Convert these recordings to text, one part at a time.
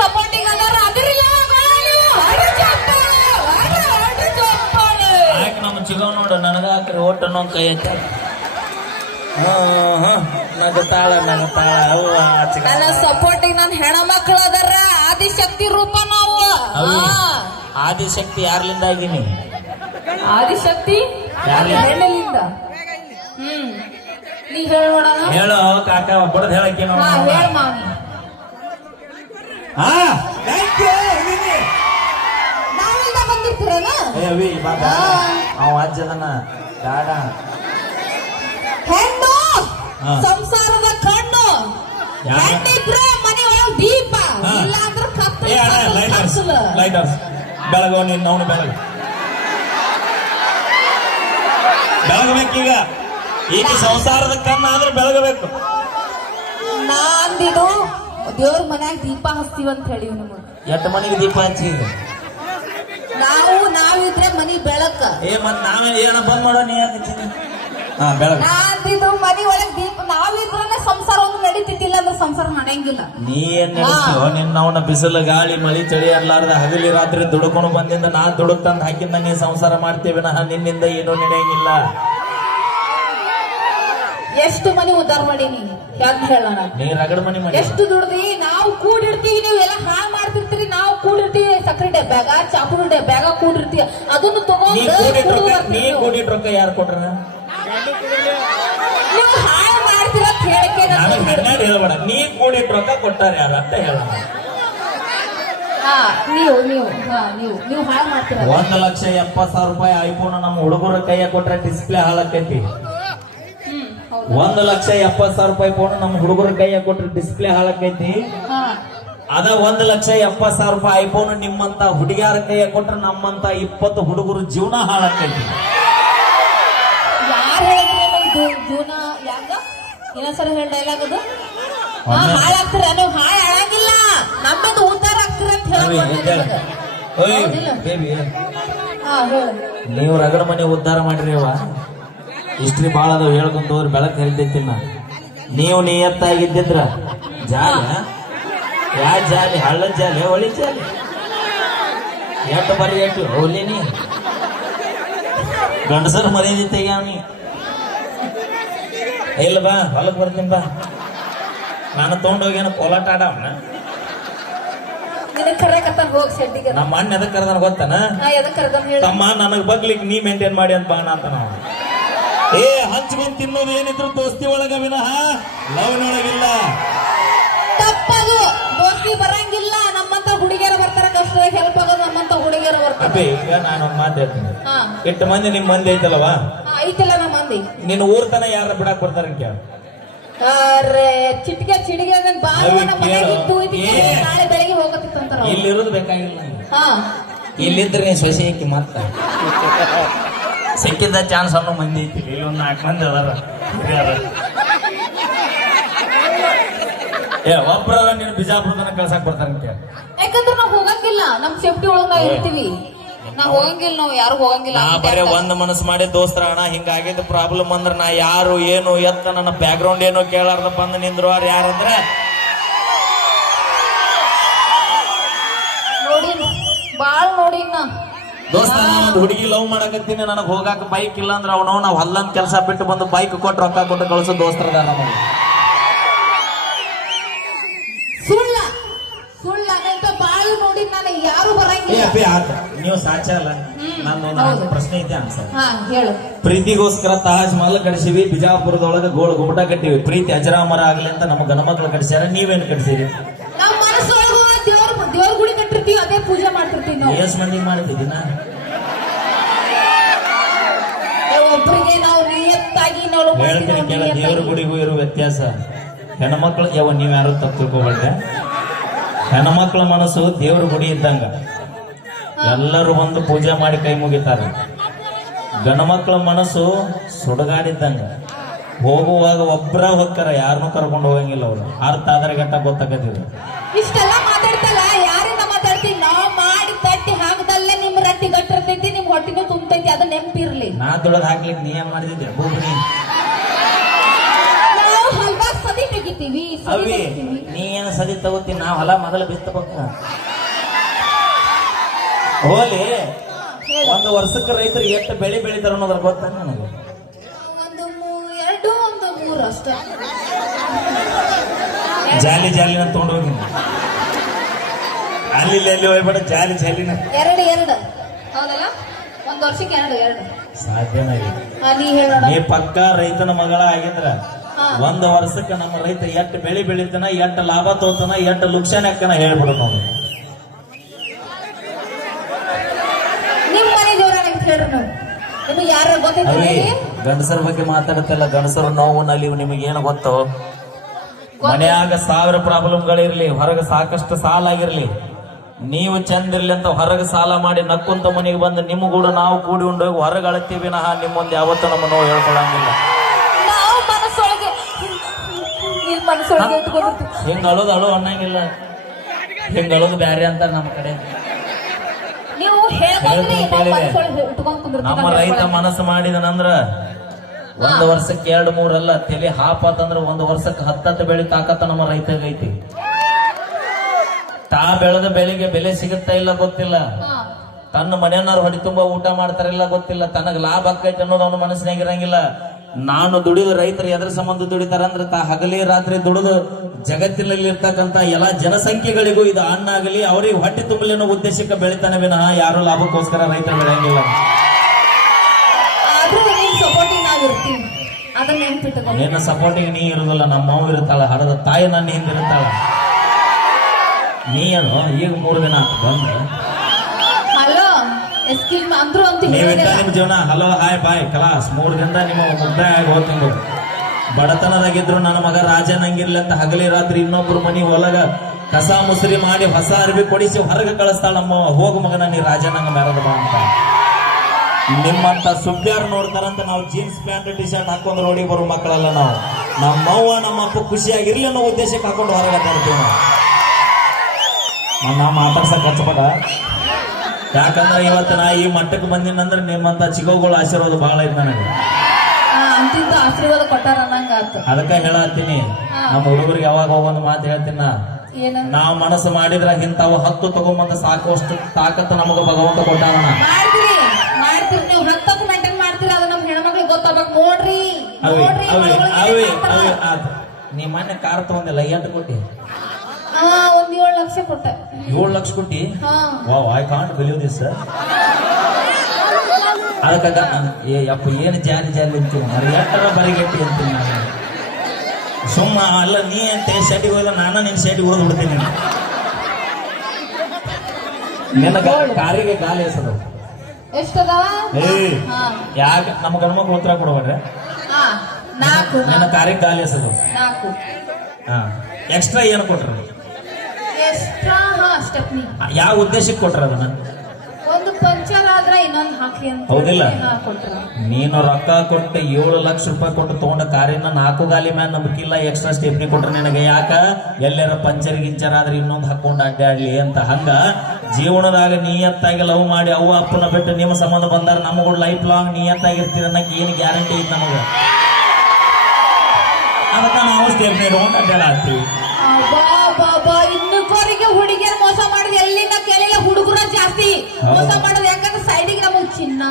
Supporting ಅದಾರ ಅದ್ರಿಲ್ಲ ಯಾಕೆ ನಮ್ಮ ಚಿಗವ್ ನೋಡು ನನಗ ಹಾಕ್ರಿ ಓಟ್ ಅನ್ನೋ ಕೈ ಐತೆ ನಗತಾಳ ಅವ್ವ ನನ್ನ ಸಪೋರ್ಟಿಂಗ್ ನನ್ನ ಹೆಣ್ಮಕ್ಳು ಅದಾರ ಆದಿಶಕ್ತಿ ರೂಪ ನಾವು ಆದಿಶಕ್ತಿ ಯಾರ್ಲಿಂದ ಆಗಿನಿ ಆದಿಶಕ್ತಿ ಹೆಣ್ಣಿನಿಂದ ನೀ ಹೇಳ ನೋಡೋಣ ಹೇಳು ಕಾಕ ಬಡದ್ ಹೇಳಕ್ಕೆ ಹೇಳ ಮಾವನಿ ನಾವೆಲ್ಲ ಬಂದಿರ್ತೀರನ ಅವ ಅಜ್ಜದನ ಗಾಡ ಹೆಣ್ಣು ಸಂಸಾರದ ಕಣ್ಣು ಹೆಣ್ಣಿದ್ರೆ ಮನೆ ಒಳಗ್ ದೀಪ ಇಲ್ಲ ಅಂದ್ರೆ ಲೈಟರ್ಸ್ ಬೆಳಗೋ ನೀನ್ ಅವನು ಬೆಳಗಬೇಕೀಗ ಈಗ ಸಂಸಾರದ ಕಣ್ಣ ಆದ್ರೆ ಬೆಳಗಬೇಕು ನಾ ಅಂದಿದ್ದು ದೇವ್ರ ಮನ್ಯಾಗ ದೀಪ ಹಚ್ತೀವಿ ಅಂತ ಹೇಳಿ ನಿಮಗೆ ಎಷ್ಟು ಮನೆಗೆ ದೀಪ ಹಚ್ಚಿ ನಾವಿದ್ರೆ ಮನಿ ಬೆಳಕ ಮತ್ ನಾವೇ ಏನ ಬಂದ್ ಮಾಡೋ ನೀ ಯಾಕೆ ಬೆಳಗ್ಗೆ ನಾ ಅಂದಿದ್ದು ಮನಿ ಒಳಗ್ ದೀಪ ನಾವಿದ್ರೆ ಸಂಸಾರ ಒಂದು ನಡೀತಿದ್ದಿಲ್ಲ ಅಂದ್ರೆ ಸಂಸಾರ ನಡೆಯಂಗಿಲ್ಲ ನೀ ಏನ್ ನಡೆಸ್ತೀವೋ ನಿನ್ನವನ ಬಿಸಿಲು ಗಾಳಿ ಮಳಿ ಚಳಿ ಅರ್ಲಾರ್ದ ಹಗಲಿ ರಾತ್ರಿ ದುಡ್ಕೊಂಡು ಬಂದಿಂದ ನಾನ್ ದುಡುಕ್ ತಂದ್ ಹಾಕಿಂದ ನೀ ಸಂಸಾರ ಮಾಡ್ತೀವಿ ನಿನ್ನಿಂದ ಏನೂ ನಡೆಯಂಗಿಲ್ಲ ಎಷ್ಟು ಮನಿ ಉದ್ದಾರ ಮಾಡೀನಿ ಯಾಕೆ ಹೇಳೋಣ ನೀ ರಗಡ ಮನಿ ಮಾಡಿ ಎಷ್ಟು ದುಡ್ದಿ ನಾವು ಕೂಡಿರ್ತೀವಿ ನೀವು ಎಲ್ಲ ಹಾಳು ಮಾಡ್ತಿರ್ತೀರಿ ನಾವು ಕೂಡಿರ್ತೀವಿ ಸಕ್ಕರೆ ಡಬ್ಬ್ಯಾಗ ಚಾಪುರ ಡಬ್ಬ್ಯಾಗ ಕೂಡಿರ್ತೀವಿ ಅದನ್ನು ನೀ ಕೂಡಿಟ್ ರೊಕ್ಕ ಯಾರು ಕೊಟ್ರ ನೀವು ಹಾಳು ಮಾಡ್ತೀರ ಹೇಳಕ್ಕೆ ಹೇಳ್ಬೇಡ ನೀ ಕೂಡಿಟ್ ರೊಕ್ಕ ಕೊಟ್ಟಾರ ಯಾರು ಅಂತ ಹೇಳ ನೀವು ಹಾಳು ಮಾಡ್ತೀರ 1,70,000 ರೂಪಾಯಿ ಐಫೋನ್ ನಮ್ಮ ಹುಡುಗರ ಕೈಯ ಕೊಟ್ರೆ ಡಿಸ್ಪ್ಲೇ ಹಾಳಾಕೈತಿ 1,70,000 ರೂಪಾಯಿ ಫೋನ್ ನಮ್ಮ ಹುಡುಗರ ಕೈಯ ಕೊಟ್ರೆ ಡಿಸ್ಪ್ಲೇ ಹಾಳಾಕೈತಿ ಅದ 1,70,000 ರೂಪಾಯಿ ಐಫೋನ್ ನಿಮ್ಮಂತ ಹುಡುಗಿಯರ ಕೈಯ ಕೊಟ್ರೆ ನಮ್ಮಂತ 20 ಹುಡುಗರು ಜೀವನ ಹಾಳಾಕೈತಿ ಜೀವನ ಯಾಕ ಇನ್ನೊಂದ್ಸರಿ ಹೇಳ ಡೈಲಾಗ್ ಅದು ಹಾಳಾಗ್ತೀರ ನೀವು ಹಾಳು ಹಾಳಾಗಿಲ್ಲ ನಮ್ಮದು ಉದ್ದಾರ ಆಗ್ತೀರ ನೀವು ರಗಡ ಮನೆ ಉದ್ಧಾರ ಮಾಡ್ರಿ ಹಿಸ್ಟ್ರಿ ಬಾಳ ಅದಾವ ಹೇಳ್ಕೊಂತ ಹೋದ್ರೆ ಬೆಳಕ್ ಹೇಳ್ತೈತಿ ನೀವು ನಿಯತ್ತಾಗಿದ್ದಿದ್ರ ಜಾಲಿ ಯಾ ಜಾಲಿ ಹಳ್ಳದ ಜಾಲಿ ಹೊಳಿ ಜಾಲಿ ಎಟ್ಟು ಬರೀ ಎಟ್ಟು ಹೋಲಿನಿ ಗಂಡಸರು ಮರ್ಯಾದೆ ತೆಗ್ಯಾವನಿ ಇಲ್ಲ ಬಾ ಹೊಲಕ್ ಬರ್ತೀನಿ ಬಾ ನಾನು ತಗೊಂಡೋಗೇನು ಕೋಲಾಟ ಆಡವನ ನಮ್ಮ ಅಣ್ಣ ಎದಕ್ ಕರೆದಾನ ಗೊತ್ತಾನ ತಮ್ಮ ನನಗ್ ಬಗ್ಲಿಕ್ ನೀ ಮೇಂಟೈನ್ ಮಾಡಿ ಅಂತ ಬಾಣ ಅಂತ ನಾವು ಹಂಚ್ಕೊಂಡ್ ತಿನ್ನೋದು ಏನಿದ್ರು ದೋಸ್ತಿ ಒಳಗ ವಿನಃ ಲವ್ನೊಳಗಿಲ್ಲ ತಪ್ಪದು ದೋಸ್ತಿ ಬರಂಗಿಲ್ಲ ನಮ್ಮಂತ ಹುಡುಗಿಯರ ಬರ್ತಾರ ಕಷ್ಟದಾಗ ಹೆಲ್ಪ್ ಆಗೋದು ನಮ್ಮಂತ ಹುಡುಗಿಯರ ಬರ್ತಾರೆ ಈಗ ನಾನೊಂದ್ ಮಾತು ಹೇಳ್ತೀನಿ ಎಷ್ಟು ಮಂದಿ ನಿಮ್ ಮಂದಿ ಐತಲ್ವಾ ಐತಲ್ಲ ನಮ್ಮ ಮಂದಿ ನಿನ್ನ ಊರ್ ತನ ಯಾರ ಬಿಡಾಕ್ ಬರ್ತಾರ ಕೇಳ ಚಿಟಿಕೆ ನಾಳೆ ಬೆಳಗ್ಗೆ ಹೋಗತ್ತಿತ್ತಂತಾರ ಇಲ್ಲಿರೋದು ಬೇಕಾಗಿಲ್ಲ ಇಲ್ಲಿದ್ರೆ ನೀ ಸೊಸೆ ಹಾಕಿ ಮತ್ತ ಸಿಕ್ಕಿದ್ದ ಚಾನ್ಸ್ ಅನ್ನೋ ಮಂದಿ ಐತಿ ಇಲ್ಲೊಂದು 4 ಮಂದಿ ಅದಾರ ಒಬ್ಬರ ನೀನು ಬಿಜಾಪುರ ತನಕ ಕಳ್ಸಾಕ್ ಬರ್ತಾರಂತ ಯಾಕಂದ್ರೆ ನಾವು ಹೋಗಂಗಿಲ್ಲ ನಮ್ ಸೇಫ್ಟಿ ಒಳಗ ನಾವು ಇರ್ತೀವಿ ನಾವು ಹೋಗಂಗಿಲ್ಲ ನಾವು ಯಾರು ಹೋಗಂಗಿಲ್ಲ ನಾ ಬರೇ ಒಂದ್ ಮನಸ್ಸು ಮಾಡಿ ದೋಸ್ತರ ಅಣ್ಣ ಹಿಂಗಾಗಿದ್ದ ಪ್ರಾಬ್ಲಮ್ ಅಂದ್ರ ನಾ ಯಾರು ಏನು ಎತ್ತ ನನ್ನ ಬ್ಯಾಕ್ ಗ್ರೌಂಡ್ ಏನು ಕೇಳಾರ್ದ ಬಂದು ನಿಂದ್ರು ಯಾರಂದ್ರೆ ನೋಡಿ ಬಾಳ್ ನೋಡಿ ದೋಸ್ತ ನಾನು ಹುಡುಗಿ ಲವ್ ಮಾಡಕತ್ತೀನಿ ನನಗ್ ಹೋಗಾಕ ಬೈಕ್ ಇಲ್ಲ ಅಂದ್ರೆ ಅವನು ನಾವು ಹೊಲ್ಲನ್ ಕೆಲಸ ಬಿಟ್ಟು ಬಂದು ಬೈಕ್ ಕೊಟ್ಟು ರೊಕ್ಕ ಕೊಟ್ಟು ಕಳ್ಸೋ ದೋಸ್ತರದ ನಮಗೆ ಬಾಳ್ ನೋಡಿ ನಾನು ಯಾರು ಬರಂಗಿಲ್ಲ ನೀವು ಸಾಚ ಅಲ್ಲ ನಾನು ಪ್ರಶ್ನೆ ಐತೆ ಆನ್ಸರ್ ಹೇಳು ಪ್ರೀತಿಗೋಸ್ಕರ ತಾಜ್ ಮಹಲ್ ಕಟ್ಸಿವಿ ಬಿಜಾಪುರದೊಳಗ ಗೋಳ ಗುಮ್ಮಟ ಕಟ್ಟಿವಿ ಪ್ರೀತಿ ಅಜರಾಮರ ಆಗ್ಲಿ ಅಂತ ನಮ್ಮ ಗಣಮಕ್ಳು ಕಟ್ಸ್ಯಾರ ನೀವೇನ್ ಕಟ್ಸಿರಿ ನಮ್ಮ ಮನಸ್ಸೊಳಗ ದೇವ್ರ ಗುಡಿ ಕಟ್ಟಿರ್ತೀವಿ ಅದೇ ಪೂಜೆ ಮಾಡ್ತಿರ್ತೀವಿ ನಾವು ಎಸ್ ಮಂದಿಗೆ ಮಾಡ್ತಿದ್ದೀನ ಒಬ್ಬರಿಗೆ ನಾವು ನಿಯತ್ತಾಗಿ ನೋಡು ಹೇಳ್ತೀನಿ ಕೇಳ ದೇವ್ರ ಗುಡಿಗೂ ಇರೋ ವ್ಯತ್ಯಾಸ ಹೆಣ್ಮಕ್ಳು ನೀವ್ ಯಾರು ತಪ್ಪು ತಿಳ್ಕೊಬೇಡ್ರೆ ಹೆಣ್ಮಕ್ಳ ಮನಸ್ಸು ದೇವ್ರ ಗುಡಿ ಇದ್ದಂಗ ಎಲ್ಲರೂ ಬಂದು ಪೂಜೆ ಮಾಡಿ ಕೈ ಮುಗಿತಾರೆ ಗಣಮಕ್ಳ ಮನಸ್ಸು ಸುಡಗಾಡಿದ್ದಂಗ ಹೋಗುವಾಗ ಒಬ್ಬರ ಹೋಗ್ತಾರ ಯಾರನ್ನೂ ಕರ್ಕೊಂಡು ಹೋಗಂಗಿಲ್ಲ ಅವ್ರು ಅರ್ಥ ಆದ್ರೆ ಗಂಟ ಗೊತ್ತಾಗತ್ತಿದ್ರು ಇಷ್ಟೆಲ್ಲ ಮಾತಾಡ್ತಲ್ಲ ಯಾರಿಂದ ಮಾತಾಡ್ತೀವಿ ನಾವ್ ಮಾಡಿ ತಟ್ಟಿ ಹಾಕದಲ್ಲೇ ನಿಮ್ ರಟ್ಟಿ ಗಟ್ಟಿರ್ತೈತಿ ನಿಮ್ ಹೊಟ್ಟಿನೂ ತುಂಬತೈತಿ ಅದ ನೆನಪಿರ್ಲಿ ನಾ ದುಡದ್ ಹಾಕ್ಲಿಕ್ಕೆ ನೀ ಏನ್ ಮಾಡಿದ್ದೆ ನಾವು ಹಲ್ವಾ ಸದಿ ತೆಗಿತೀವಿ ಸದಿ ಅವಿ ತೆಗಿತೀವಿ. ನೀ ಏನು ಸದಿ ತಗೋತೀನಿ ನಾ ಹೊಲ ಮೊದಲು ಬಿತ್ತಬೇಕ ಹೋಲಿ. ಹೇಳು. ಒಂದು ವರ್ಷಕ್ಕೆ ರೈತರು ಎಷ್ಟು ಬೆಳೆ ಬೆಳಿತಾರ ಅನ್ನೋದ್ರ ಗೊತ್ತ ನನಗೆ. ಎರಡು ಒಂದು ಮೂರು ಅಷ್ಟೇ. ಜಾಲಿ ಜಾಲಿನ ತೊಗೊಂಡೋಗಿ ಅಲ್ಲಿ ಇಲ್ಲಿ ಹೋಗ್ಬೇಡ, ಜಾಲಿ ಜಾಲಿನ. ಎರಡು ಹೌದಲ್ಲ, ಒಂದ್ ವರ್ಷಕ್ಕೆ ಎರಡು. ಸಾಧ್ಯನೇ ಇಲ್ಲ. ನೀ ಹೇಳೋಣ. ನೀ ಪಕ್ಕ ರೈತನ ಮಗಳ ಆಗಿದ್ರ ಒಂದು ವರ್ಷಕ್ಕೆ ನಮ್ಮ ರೈತ ಎಷ್ಟು ಬೆಳೆ ಬೆಳಿತಾನ, ಎಷ್ಟು ಲಾಭ ತೋತಾನ, ಎಷ್ಟು ಲುಕ್ಷಾನ ಹಾಕನ ಹೇಳ್ಬಿಡು ನಾವು. ನಿಮ್ ಮನೆ ಜೋರಾಗಿ ಹೇಳ್ರಿ ನಾವು. ಇನ್ನು ಯಾರು ಗೊತ್ತೈತಿ ಅವಿ ಗಂಡಸರ ಬಗ್ಗೆ ಮಾತಾಡುತ್ತಲ್ಲ, ಗಂಡಸರ ನೋವು ನಲಿವು ನಿಮಗೆ ಏನು ಗೊತ್ತು? ಮನೆಯಾಗ 1000 ಪ್ರಾಬ್ಲಮ್ಗಳಿರ್ಲಿ, ಹೊರಗೆ ಸಾಕಷ್ಟು ಸಾಲ ಆಗಿರ್ಲಿ, ನೀವು ಚಂದಿರ್ಲಿ ಅಂತ ಹೊರಗೆ ಸಾಲ ಮಾಡಿ ನಕ್ಕುಂತ ಮನೆಗೆ ಬಂದು ನಿಮ್ಮ ಕೂಡ ನಾವು ಕೂಡಿ ಉಂಡೋಗಿ ಹೊರಗೆ ಅಳತೀವಿ ವಿನಃ ನಿಮ್ಮ ಮುಂದೆ ಯಾವತ್ತೂ ನಮ್ಮ ನೋವು ಹೇಳ್ಕೊಳಂಗಿಲ್ಲ. ನಾವು ಮನಸ್ಸೊಳಗೆ ಇಟ್ಕೊಂಡಿರ್ತೀವಿ. ಹಿಂಗ ಅಳು ಅನ್ನಂಗಿಲ್ಲ, ಹಿಂಗ ಅಳೋದು ಬ್ಯಾರೆ ಅಂತ ನಮ್ಮ ಕಡೆ. ನೀವು ಹೇಳ್ಕೊಂಡ್ರಿ ನಾವು ಮನಸ್ಸೊಳಗೆ ಇಟ್ಕೊಂಡ್ ಕುಂದಿರ್ತೀವಿ. ನಮ್ಮ ರೈತ ಮನಸ್ಸು ಮಾಡಿದನಂದ್ರ ಒಂದು ವರ್ಷಕ್ಕೆ 2-3 ಅಲ್ಲ, ತಲೆ ಹಾಪಾತಂದ್ರ ಒಂದು ವರ್ಷಕ್ಕೆ 10 ಬೆಳೆ ತಾಕತ್ತ ನಮ್ಮ ರೈತಗೆ ಐತಿ. ತಾ ಬೆಳೆದ ಬೆಳೆಗೆ ಬೆಲೆ ಸಿಗುತ್ತಾ ಇಲ್ಲ ಗೊತ್ತಿಲ್ಲ, ತನ್ನ ಮನೆಯವ್ರು ಹೊಡಿ ತುಂಬಾ ಊಟ ಮಾಡ್ತಾರಿಲ್ಲ ಗೊತ್ತಿಲ್ಲ, ತನಗ ಲಾಭ ಆಕೈತಿ ಅನ್ನೋದು ಅವನ ಮನಸ್ಸಿನಾಗ ಇರಂಗಿಲ್ಲ. ನಾನು ದುಡಿದು ರೈತರು ಎದ್ರ ಸಂಬಂಧ ದುಡಿತಾರಂದ್ರೆ ತಾ ಹಗಲಿ ರಾತ್ರಿ ದುಡಿದು ಜಗತ್ತಿನಲ್ಲಿ ಇರ್ತಕ್ಕಂತ ಎಲ್ಲಾ ಜನಸಂಖ್ಯೆಗಳಿಗೂ ಇದು ಅನ್ನ ಆಗಲಿ, ಅವ್ರಿಗೆ ಹೊಟ್ಟೆ ತುಂಬಲಿ ಅನ್ನೋ ಉದ್ದೇಶಕ್ಕೆ ಬೆಳಿತಾನೆ ವಿನಃ ಯಾರು ಲಾಭಕ್ಕೋಸ್ಕರ ರೈತರು ಬೆಳೆಯಂಗಿಲ್ಲ. ನಿನ್ನ ಸಪೋರ್ಟಿಗೆ ನೀ ಇರುದಿಲ್ಲ, ನಮ್ಮ ಮಾವು ಇರುತ್ತಾಳ, ಹರದ ತಾಯಿ ನನ್ನ ಹಿಂದಿರುತ್ತಾಳ. ನೀ ಏನು ಈಗ 3 ದಿನ ಆತು ಬಂದ್ರೆ ನೀವಿದ್ದ ನಿಮ್ ಜೀವನ ಹಲೋ ಹಾಯ್ ಬಾಯ್ ಕಲಾಸ್ 3 ದಿನದ ನಿಮ್ಮ ಮುದ್ದೆ ಆಗಿ ಹೋಗ್ತಿಂದು. ಬಡತನದಾಗಿದ್ರು ನನ್ನ ಮಗ ರಾಜ ನಂಗಿರ್ಲಿ ಅಂತ ಹಗಲಿ ರಾತ್ರಿ ಇನ್ನೊಬ್ರು ಮನಿ ಒಳಗ ಕಸ ಮುಸುರಿ ಮಾಡಿ ಹೊಸ ಅರ್ಬಿ ಕೊಡಿಸಿ ಹೊರಗೆ ಕಳಿಸ್ತಾಳ. ನಮ್ಮ ಹೋಗು ಮಗನ ನೀ ರಾಜ ನಂಗ ಮೆರದ ಬಾ ಅಂತ. ನಿಮ್ಮಂತ ಸುಬ್ಬ್ಯಾರು ನೋಡ್ತಾರಂತ ನಾವು ಜೀನ್ಸ್ ಪ್ಯಾಂಟ್ ಟಿ ಶರ್ಟ್ ಹಾಕೊಂಡು ರೋಡಿಗೆ ಬರೋ ಮಕ್ಕಳಲ್ಲ ನಾವು. ನಮ್ಮವ್ವ ನಮ್ಮ ಅಪ್ಪ ಖುಷಿಯಾಗಿರ್ಲಿ ಅನ್ನೋ ಉದ್ದೇಶಕ್ಕೆ ಹಾಕೊಂಡು ಹೊರಗೆ ತರ್ತೀವಿ ನಾವು. ನಾ ಮಾತಾಡ್ಸಕ್ ಹಚ್ಚಬೇಡ, ಯಾಕಂದ್ರೆ ಇವತ್ತು ನಾ ಈ ಮಟ್ಟಕ್ಕೆ ಬಂದಿನಂದ್ರೆ ನಿಮ್ಮಂತ ಚಿಗೋಗಳ ಆಶೀರ್ವಾದ ಬಹಳ ಐತೆ ನನಗೆ. ಆಶೀರ್ವಾದ ಕೊಟ್ಟಾರ ಅದಕ್ಕೆ ಹೇಳತ್ತೀನಿ, ನಮ್ಮ ಹುಡುಗರಿಗೆ ಯಾವಾಗ ಒಂದು ಮಾತು ಹೇಳ್ತೀನ, ನಾವು ಮನಸ್ಸು ಮಾಡಿದ್ರ ಇಂಥವು 10 ತಗೊಂಬಂದ ಸಾಕಷ್ಟು ತಾಕತ್ತು ನಮಗ ಭಗವಂತ ಕೊಟ್ಟಾನ. ನೀವು 10 ಮೇಂಟೈನ್ ಮಾಡ್ತೀರ, ಅದು ನಮ್ಮ ಹೆಣ್ಮಕ್ಳಿಗೆ ಗೊತ್ತಾಗಬೇಕು ನೋಡ್ರಿ. ನೀ ಮೊನ್ನೆ ಕಾರ್ ತಗೊಂಡಿಲ್ಲ, ಎಷ್ಟು ಕೊಟ್ಟಿ? 7 ಲಕ್ಷ ಕೊಟ್ಟೆ. 7 ಲಕ್ಷ ಕೊಟ್ಟಿ? Wow, I can't believe this. ಅದಕ್ಕಾಗ ಅಪ್ಪ ಏನು ಜಾರಿ ಅಂತೀನಿ, ಎಟ್ಟರ ಬರಿಗೆಟ್ಟಿ ಅಂತೀನಿ ನಾನು. ಸುಮ್ಮ ಅಲ್ಲ, ನೀ ಅಂತ ಶೆಟ್ಟಿಗೆ ಹೋದ, ನಾನು ನಿನ್ ಶೆಟ್ಟಿಗೆ ಹೋದ್ ಬಿಡ್ತೀನಿ. ನಿನ್ನ ಕಾರಿಗೆ ಗಾಲಿ ಎಸದು ಎಷ್ಟದವ? ಯಾಕ ನಮ್ಮ ಗಂಡ್ಮಕ್ಳು ಉತ್ತರ ಕೊಡ್ಬೇಡ್ರೆ. ನನ್ನ ಕಾರಿಗೆ ಗಾಲಿ ಎಸದು 4. ಎಕ್ಸ್ಟ್ರಾ ಏನು ಕೊಟ್ರ? ಯಾವ ಉದ್ದೇಶಕ್ಕೆ ಕೊಟ್ರ ಅದನ್ನ? ಒಂದು ಪಂಚರ್ ಆದ್ರೆ ಇನ್ನೊಂದು ಹಾಕಿ ಅಂತ. ಹೌದಿಲ್ಲ, ನೀನು ರೊಕ್ಕ ಕೊಟ್ಟು 7 ಲಕ್ಷ ರೂಪಾಯಿ ಕೊಟ್ಟು ತಗೊಂಡ ಕಾರಿನ 4 ಗಾಲಿ ಮ್ಯಾಲ ನಂಬಿಕಿಲ್ಲ, ಎಕ್ಸ್ಟ್ರಾ ಸ್ಟೆಪ್ನಿ ಕೊಟ್ರೆ ನಿನಗೆ. ಯಾಕ? ಎಲ್ಲಾರ ಪಂಚರ್ ಗಿಂಚರ್ ಆದ್ರೆ ಇನ್ನೊಂದು ಹಾಕೊಂಡು ಅಡ್ಡಾಡ್ಲಿ ಅಂತ. ಹಂಗ ಜೀವನದಾಗ ನಿಯತ್ತಾಗಿ ಲವ್ ಮಾಡಿ ಅವ್ವ ಅಪ್ಪನ ಬಿಟ್ಟು ನಿಮ್ಮ ಸಂಬಂಧ ಬಂದಾರ ನಮಗೂ ಲೈಫ್ ಲಾಂಗ್ ನಿಯತ್ತಾಗಿರ್ತೀರ ಅನ್ನಕ್ಕೆ ಏನು ಗ್ಯಾರಂಟಿ ಐತಿ ನಮಗ? ಅದಕ್ಕೆ ನಾವು ಸ್ಟೆಪ್ನಿ ಇಟ್ಕೊಂಡು ಅಡ್ಡಾಡ್ತೀವಿ. ಇನ್ನೊಬ್ಬರಿಗೆ ಹುಡುಗಿಯರು ಮೋಸ ಮಾಡುದು ಎಲ್ಲಿಂದ ಕೆಲೆಲ್ಲ ಹುಡುಗರ ಜಾಸ್ತಿ ಮೋಸ ಮಾಡುದು. ಯಾಕಂದ್ರೆ ಸೈಡಿಗೆ ನಮಗ್ ಚಿನ್ನ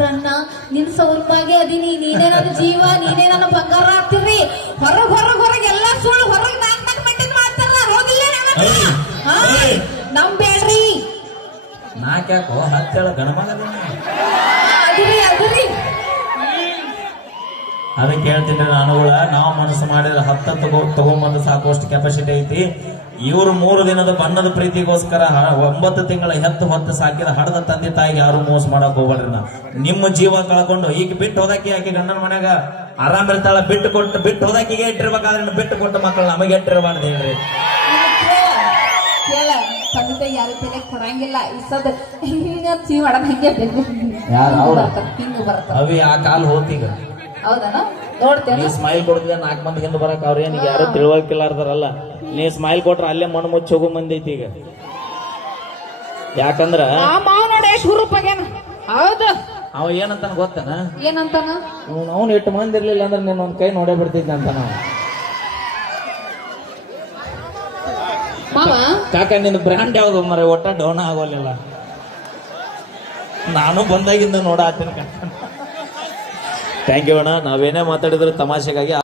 ರನ್ನ ನಿನ್ ಸೌರ್ಮಾಗೆ ಅದೀನಿ, ನೀನೇ ನನ್ನ ಜೀವ, ನೀನೇ ನನ್ನ ಬಂಗಾರ ಆಗ್ತಿರ್ರಿ. ಹೊರಗೆ ಎಲ್ಲಾ ಸುಳ್ಳು, ಹೊರಗೆ 4 ಮೇಂಟೈನ್ ಮಾಡ್ತಾರ. ಹೌದಿಲ್ಲ? ನಂಬೇಡ್ರಿ. ನಾಕ್ಯಾಕೋ 10 ಗಣಮಗ ಅದ್ರಿ ಅದಕ್ಕೆ ಹೇಳ್ತೀನಿ ನಾನುಗಳ, ನಾವು ಮನಸ್ಸು ಮಾಡಿದ್ರೆ 10 ತಗೊಂಬಂದು ಸಾಕುವಷ್ಟು ಕೆಪಾಸಿಟಿ ಐತಿ. ಇವರು 3 ದಿನದ ಬಣ್ಣದ ಪ್ರೀತಿಗೋಸ್ಕರ 9 ತಿಂಗಳ ಹೊತ್ತು ಸಾಕಿದ ಹಡದ ತಂದೆ ತಾಯಿಗೆ ಯಾರು ಮೋಸ ಮಾಡಕ್ ಹೋಗ್ಬೇಡ್ರಿ. ನಿಮ್ಮ ಜೀವ ಕಳ್ಕೊಂಡು ಈಗ ಬಿಟ್ಟು ಹೋದಾಕಿ ಆಕೆ ಗಂಡನ ಮನ್ಯಾಗ ಆರಾಮ್ ಇರ್ತಾಳ, ಬಿಟ್ಟು ಹೋದಾಕಿಗೆ ಇಟ್ಟಿರ್ಬೇಕಾದ್ರೆ ಬಿಟ್ಟು ಕೊಟ್ಟ ಮಕ್ಕಳು ನಮಗೆ ಇಟ್ಟಿರಬಾರ್ದು ಹೇಳ್ರಿ. ತಂದೆ ತಾಯಿ ಯಾರು ಬೆಲೆ ಕೊಡಂಗಿಲ್ಲ. ಇಸದ ಹಿಂಗ ಮಾಡಮ್ ಹಿಂಗೆ ಹಿಂಗ ಬರತ್ತ. ಅವಿ ಆ ಕಾಲ್ ಹೋತೀಗ ಹೌದಾ? ನೋಡ್ತೇವೆ. ನೀ ಸ್ಮೈಲ್ ಕೊಡ್ತಿದ್ದೆ 4 ಮಂದಿ ಹಿಂದೆ ಬರಕ್ ಅವ್ರೇನಿಗೆ ಯಾರು ತಿಳುವಳಿಕಿಲ್ಲಾರ್ದಾರಲ್ಲ. ನೀ ಸ್ಮೈಲ್ ಕೊಟ್ರ ಅಲ್ಲೇ ಮಣ್ಣು ಮುಚ್ಚಿ ಹೋಗೋ ಮಂದಿ ಐತಿ ಈಗ. ಯಾಕಂದ್ರ ಮಾವ್ ನೋಡಿ ಎಷ್ಟು ಹುರುಪಾಗ್ಯಾನ. ಹೌದು, ಅವ ಏನಂತಾನ ಗೊತ್ತನ? ಏನಂತಾನ? ಅವ್ನು 8 ಮಂದಿ ಇರ್ಲಿಲ್ಲ ಅಂದ್ರೆ ನೀನ್ ಒಂದ್ ಕೈ ನೋಡೇ ಬಿಡ್ತಿದ್ದೆ ಅಂತ. ನಾವು ಕಾಕ ನಿನ್ನ ಬ್ರ್ಯಾಂಡ್ ಯಾವ್ದು ಮರ ಒಟ್ಟ ಡೌನ್ ಆಗೋಲಿಲ್ಲ. ನಾನು ಬಂದಾಗಿಂದ ನೋಡಾತೀನಿ ಕಾಕ. ಥ್ಯಾಂಕ್ ಯು ಅಣ್ಣ. ನಾವೇನೇ ಮಾತಾಡಿದ್ರು ತಮಾಷೆಗಾಗಿ